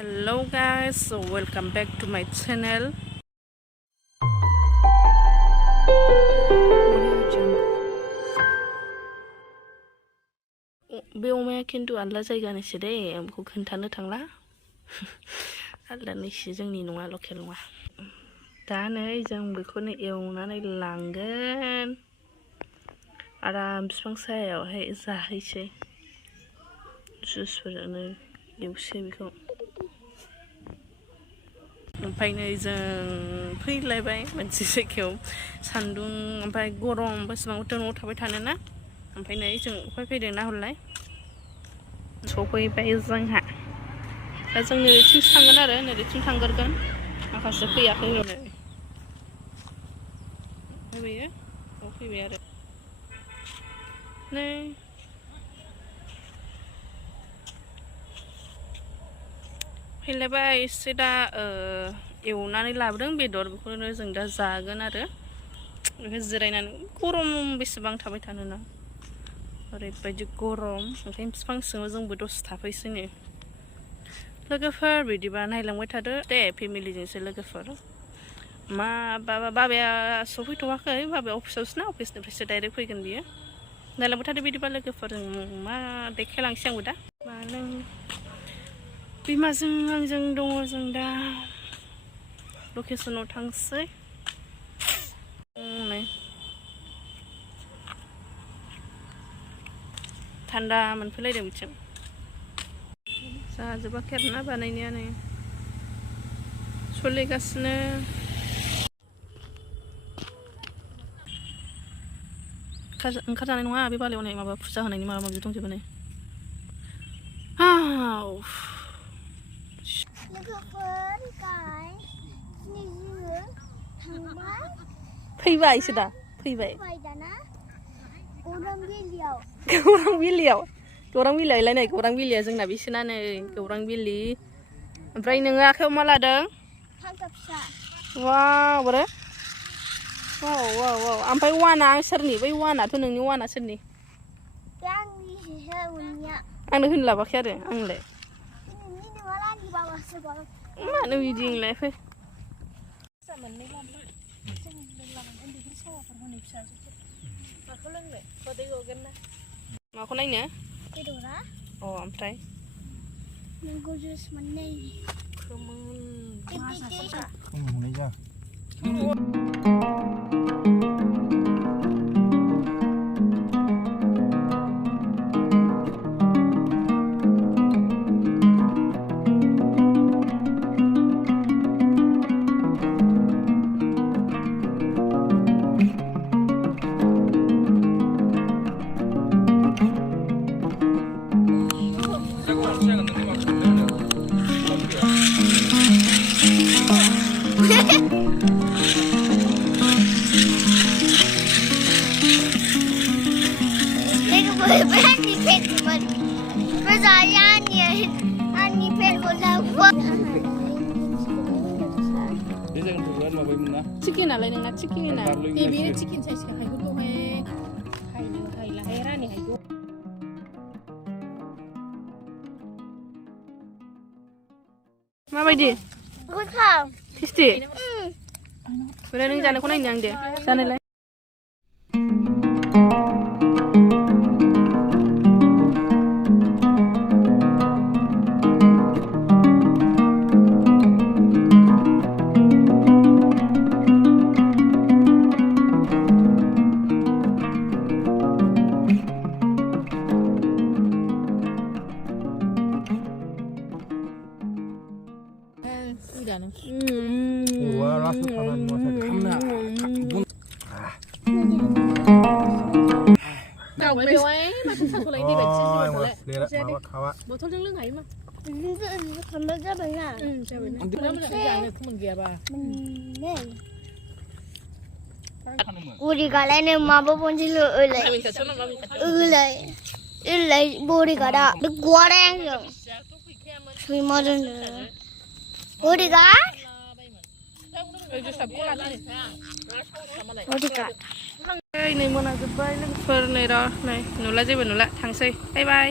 Hello guys, so welcome back to my channel. बे अमाया खिन्थु आलदा जायगानिसो दे आंखौ खोन्थानो थांला आलदानिसो जोंनि नङा लकेल नङा दा नै जों बेखौनो एवनानै लांगोन आराम बिफां सायावहाय जाहैसै जुसफोरजोंनो एवसै बेखौ ओमफ्राय नै जों फैलायबाय मोनसे जायगायाव सान्दुं ओमफ्राय गरम बेसेबांथो न'आव थाबाय थानो ना ओमफ्राय नै जों अफाय फैदों ना हरलाय सफैबाय जोंहा दा जों नैथिं थांगोन आरो नैथिं थांगोरगोन माखासे फैयाखै होनो बेयो फैबाय आरो नै फैलायबाय एसे दा एवनानै लाबोदों बेदर बेखौनो जों दा जागोन आरो बेखौ जिरायनानै गरम बेसेबां थाबाय थानो ना ओरैबायदि गरम ओंखायनो बिफां सिङाव जोंबो दसे थाफैसैनो लोगोफोर बिदिबा नायलांबाय थादो दे फेमिलिजोंसो लोगोफोर मा बाबाया सफैथ'वाखै बाबाया अफिसावसो ना अफिसनिफ्रायसो डाइरेक्ट फैगोन बियो नायलांबाय थादो बिदिबा लोगोफोरजों मा देखायलांसै आंबो दा मा नों बिमाजों आंजों दङ जों दा लकेसनाव थांसै थान्दा मोनफैलायदों बिथिं जाजोबाखै आरोना बानायनाया नै सोलिगासिनो ओंखारजानाय नङा बे बालायाव नै माबा फुजा होनायनि माबा माबि दंजोबो नै फैबायसो दा फैबाय गौरां बिलियावलाय नै गौरां बिलिया जोंना बिसोना नै गौरां बिलि ओमफ्राय नोङो आखायाव मा लादों वाव बोरो वाव ओमफ्राय वाना सोरनि बै वानाथ' नोंनि वाना सोरनि आंनो होनलाबाखै आरो आंलाय मानो बिदि नोंलाय फै माखौ नायनो अ ओमफ्राय चिकेनालाय नोंना चिकेना बेनो चिकेन साइज हायखौहाय हायलाहाय रानि हायखौ माबायदि गोथाव टेस्टि ओमफ्राय नों जानायखौ नायनो आं दे जानायलाय बथलजों लोंनो हायो मा जाबायना उरि गालायनो माबा बनजिलो ओलाय बोरि गादा गवारांजों सैमाजोंनो बोरि गाद नै मोनाजोब्बाय लोगोफोर नै र' नै नुला जेबो नुला थांसै बाय बाय